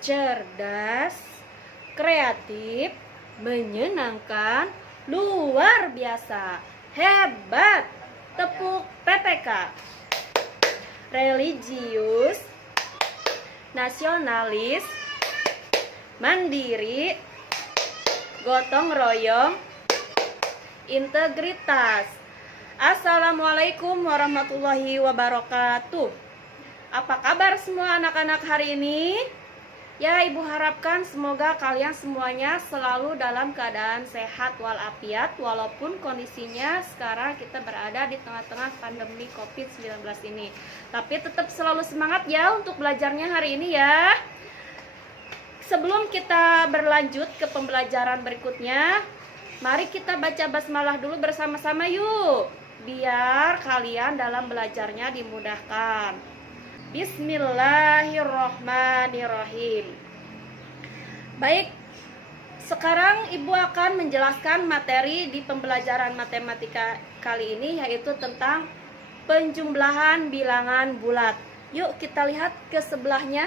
cerdas, kreatif, menyenangkan, luar biasa, hebat, tepuk PPK. Religius, nasionalis, mandiri, gotong royong, integritas. Assalamualaikum warahmatullahi wabarakatuh. Apa kabar semua anak-anak hari ini? Ya, Ibu harapkan semoga kalian semuanya selalu dalam keadaan sehat walafiat, walaupun kondisinya sekarang kita berada di tengah-tengah pandemi COVID-19 ini. Tapi tetap selalu semangat ya untuk belajarnya hari ini ya. Sebelum kita berlanjut ke pembelajaran berikutnya, mari kita baca basmalah dulu bersama-sama yuk, biar kalian dalam belajarnya dimudahkan. Bismillahirrohmanirrohim. Baik, sekarang Ibu akan menjelaskan materi di pembelajaran matematika kali ini, yaitu tentang penjumlahan bilangan bulat. Yuk kita lihat ke sebelahnya.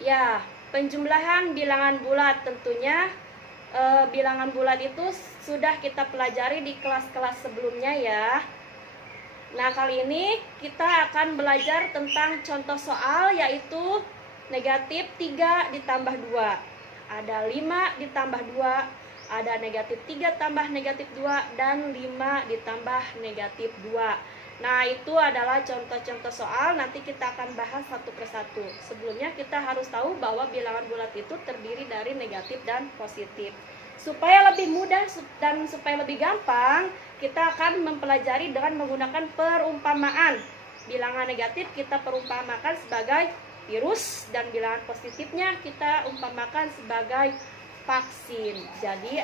Ya, penjumlahan bilangan bulat tentunya bilangan bulat itu sudah kita pelajari di kelas-kelas sebelumnya ya. Nah, kali ini kita akan belajar tentang contoh soal, yaitu negatif 3 ditambah 2. Ada 5 ditambah 2, ada negatif 3 tambah negatif 2, dan 5 ditambah negatif 2. Nah, itu adalah contoh-contoh soal, nanti kita akan bahas satu persatu. Sebelumnya kita harus tahu bahwa bilangan bulat itu terdiri dari negatif dan positif. Supaya lebih mudah dan supaya lebih gampang, kita akan mempelajari dengan menggunakan perumpamaan. Bilangan negatif kita perumpamakan sebagai virus, dan bilangan positifnya kita umpamakan sebagai vaksin. Jadi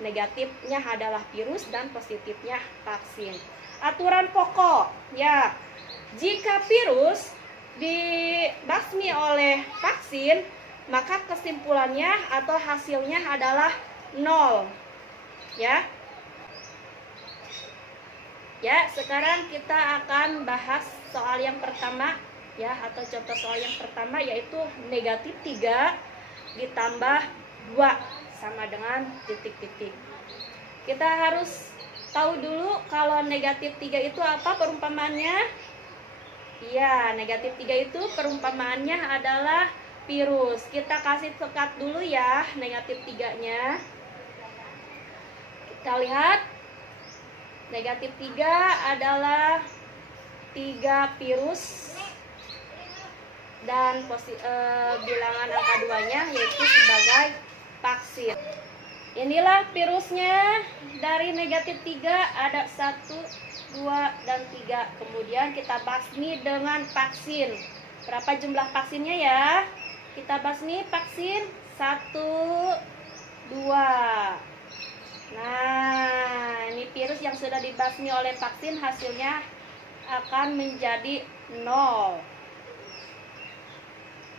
negatifnya adalah virus dan positifnya vaksin. Aturan pokok ya, jika virus dibasmi oleh vaksin, maka kesimpulannya atau hasilnya adalah 0 ya. Ya, sekarang kita akan bahas soal yang pertama ya, atau contoh soal yang pertama, yaitu negatif 3 ditambah 2 sama dengan titik-titik. Kita harus tahu dulu kalau negatif 3 itu apa perumpamaannya. Ya, negatif 3 itu perumpamaannya adalah virus. Kita kasih sekat dulu ya negatif 3-nya. Kita lihat negatif 3 adalah 3 virus, dan bilangan angka 2-nya yaitu sebagai vaksin. Inilah virusnya. Dari negatif 3 ada 1, 2, dan 3. Kemudian kita basmi dengan vaksin. Berapa jumlah vaksinnya ya? Kita basmi vaksin 1, 2. Nah, ini virus yang sudah dibasmi oleh vaksin, hasilnya akan menjadi 0.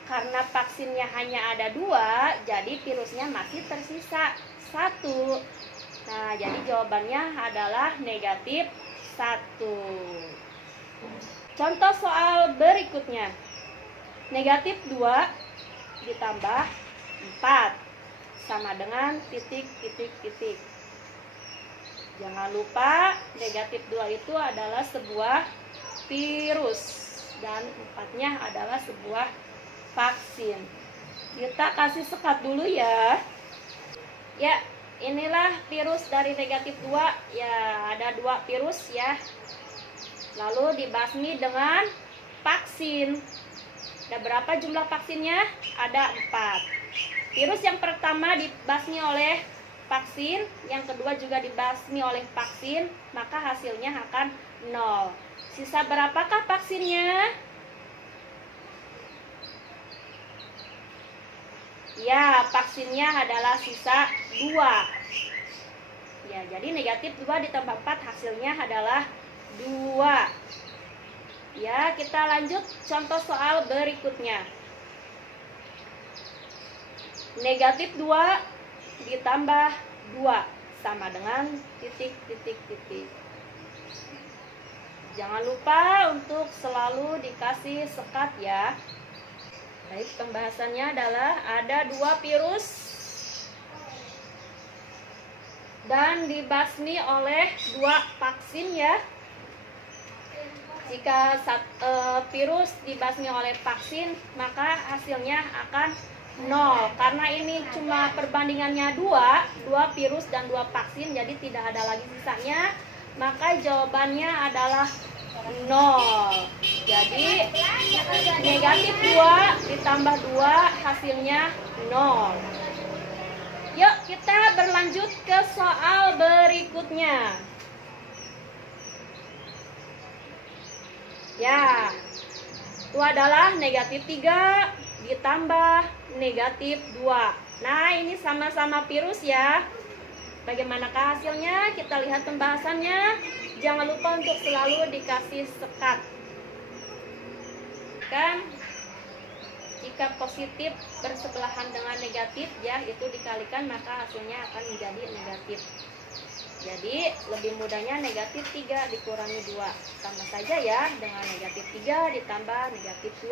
Karena vaksinnya hanya ada 2, jadi virusnya masih tersisa 1. Nah, jadi jawabannya adalah negatif 1. Contoh soal berikutnya. Negatif 2 ditambah 4 sama dengan titik-titik-titik. Jangan lupa negatif 2 itu adalah sebuah virus, dan 4-nya adalah sebuah vaksin. Kita kasih sekat dulu ya. Ya, inilah virus dari negatif 2. Ya, ada 2 virus ya. Lalu dibasmi dengan vaksin. Ada berapa jumlah vaksinnya? Ada 4. Virus yang pertama dibasmi oleh vaksin, yang kedua juga dibasmi oleh vaksin, maka hasilnya akan 0. Sisa berapakah vaksinnya? Ya, vaksinnya adalah sisa 2. Ya, jadi negatif 2 ditambah 4 hasilnya adalah 2. Ya, kita lanjut contoh soal berikutnya. Negatif 2 ditambah 2 sama dengan titik-titik-titik. Jangan lupa untuk selalu dikasih sekat ya. Baik. Topik pembahasannya adalah ada 2 virus dan dibasmi oleh 2 vaksin ya. Jika virus dibasmi oleh vaksin, maka hasilnya akan 0. Karena ini cuma perbandingannya 2 virus dan 2 vaksin, jadi tidak ada lagi sisanya, maka jawabannya adalah 0. Jadi negatif 2 ditambah 2 hasilnya 0. Yuk kita berlanjut ke soal berikutnya. Ya, itu adalah negatif 3 ditambah negatif 2. Nah, ini sama-sama virus ya. Bagaimanakah hasilnya? Kita lihat pembahasannya. Jangan lupa untuk selalu dikasih sekat. Kan, jika positif bersebelahan dengan negatif ya, itu dikalikan maka hasilnya akan menjadi negatif. Jadi lebih mudahnya negatif 3 dikurangi 2. Sama saja ya dengan negatif 3 ditambah negatif 2.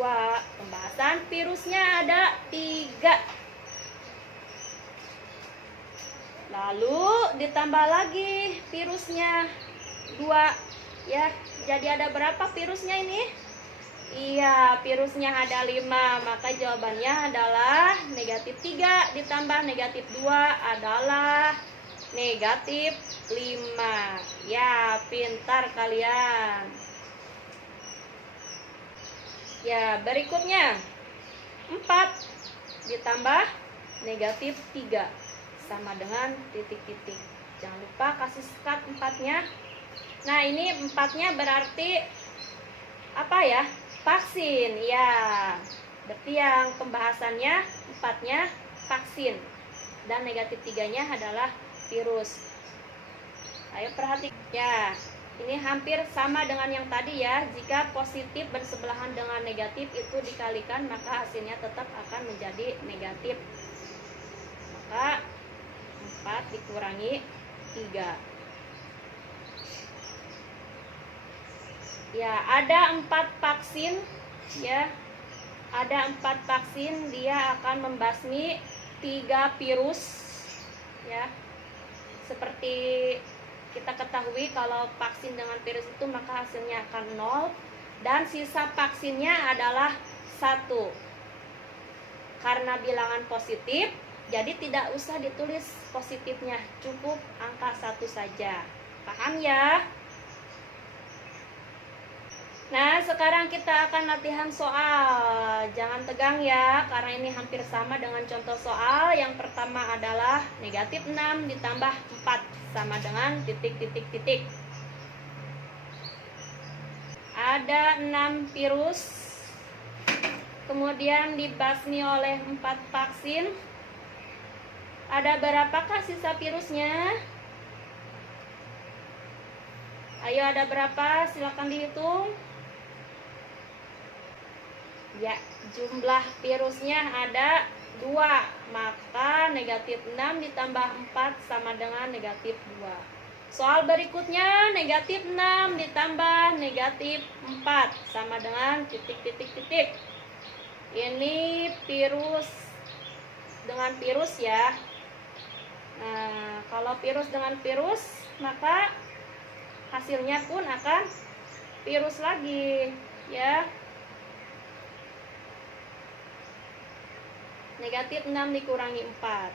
Pembahasan virusnya ada 3. Lalu ditambah lagi virusnya 2 ya. Jadi ada berapa virusnya ini? Iya, virusnya ada 5. Maka jawabannya adalah negatif 3 ditambah negatif 2 adalah negatif 5. Ya, pintar kalian. Ya, berikutnya 4 ditambah negatif 3 sama dengan titik-titik. Jangan lupa kasih sekat 4-nya. Nah, ini 4-nya berarti apa ya? Vaksin. Ya, berarti yang pembahasannya 4-nya vaksin dan negatif 3-nya adalah virus. Ayo perhatikan ya, ini hampir sama dengan yang tadi ya. Jika positif bersebelahan dengan negatif itu dikalikan maka hasilnya tetap akan menjadi negatif. Maka 4 dikurangi 3. Ya, ada 4 vaksin ya. Ada 4 vaksin, dia akan membasmi 3 virus ya. Seperti kita ketahui kalau vaksin dengan virus itu maka hasilnya akan 0 dan sisa vaksinnya adalah 1. Karena bilangan positif, jadi tidak usah ditulis positifnya, cukup angka 1 saja. Paham ya? Nah, sekarang kita akan latihan soal. Jangan tegang ya, karena ini hampir sama dengan contoh soal. Yang pertama adalah negatif 6 ditambah 4 sama dengan titik-titik-titik. Ada 6 virus, kemudian dibasmi oleh 4 vaksin. Ada berapakah sisa virusnya? Ayo, ada berapa? Silakan dihitung. Ya, jumlah virusnya ada 2, maka negatif 6 ditambah 4 sama dengan negatif 2. Soal berikutnya, negatif 6 ditambah negatif 4 sama dengan titik-titik-titik. Ini virus dengan virus ya. Nah, kalau virus dengan virus, maka hasilnya pun akan virus lagi ya. Negatif 6 dikurangi 4.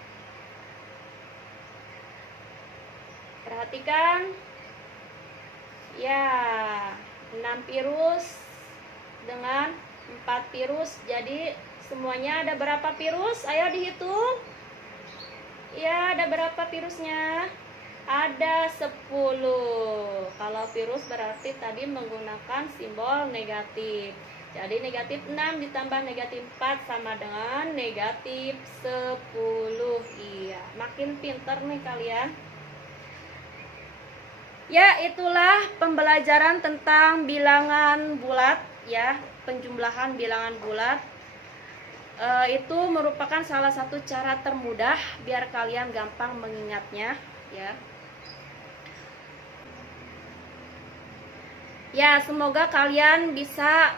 Perhatikan. Ya, 6 virus dengan 4 virus. Jadi semuanya ada berapa virus? Ayo dihitung. Ya, ada berapa virusnya? Ada 10. Kalau virus berarti tadi menggunakan simbol negatif. Jadi negatif 6 ditambah negatif 4 sama dengan negatif 10. Iya, makin pintar nih kalian. Ya, itulah pembelajaran tentang bilangan bulat ya, penjumlahan bilangan bulat. Itu merupakan salah satu cara termudah biar kalian gampang mengingatnya ya. Ya, semoga kalian bisa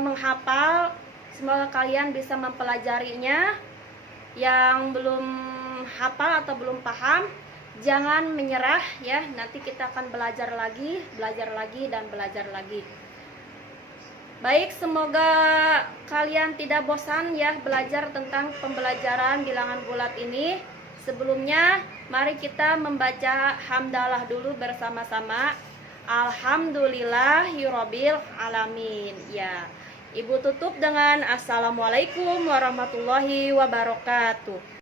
menghafal Semoga kalian bisa mempelajarinya. Yang belum hafal atau belum paham, jangan menyerah ya. Nanti kita akan belajar lagi dan belajar lagi. Baik, semoga kalian tidak bosan ya belajar tentang pembelajaran bilangan bulat ini. Sebelumnya, mari kita membaca hamdalah dulu bersama-sama. Alhamdulillahirabbil alamin. Ya. Ibu tutup dengan Assalamualaikum warahmatullahi wabarakatuh.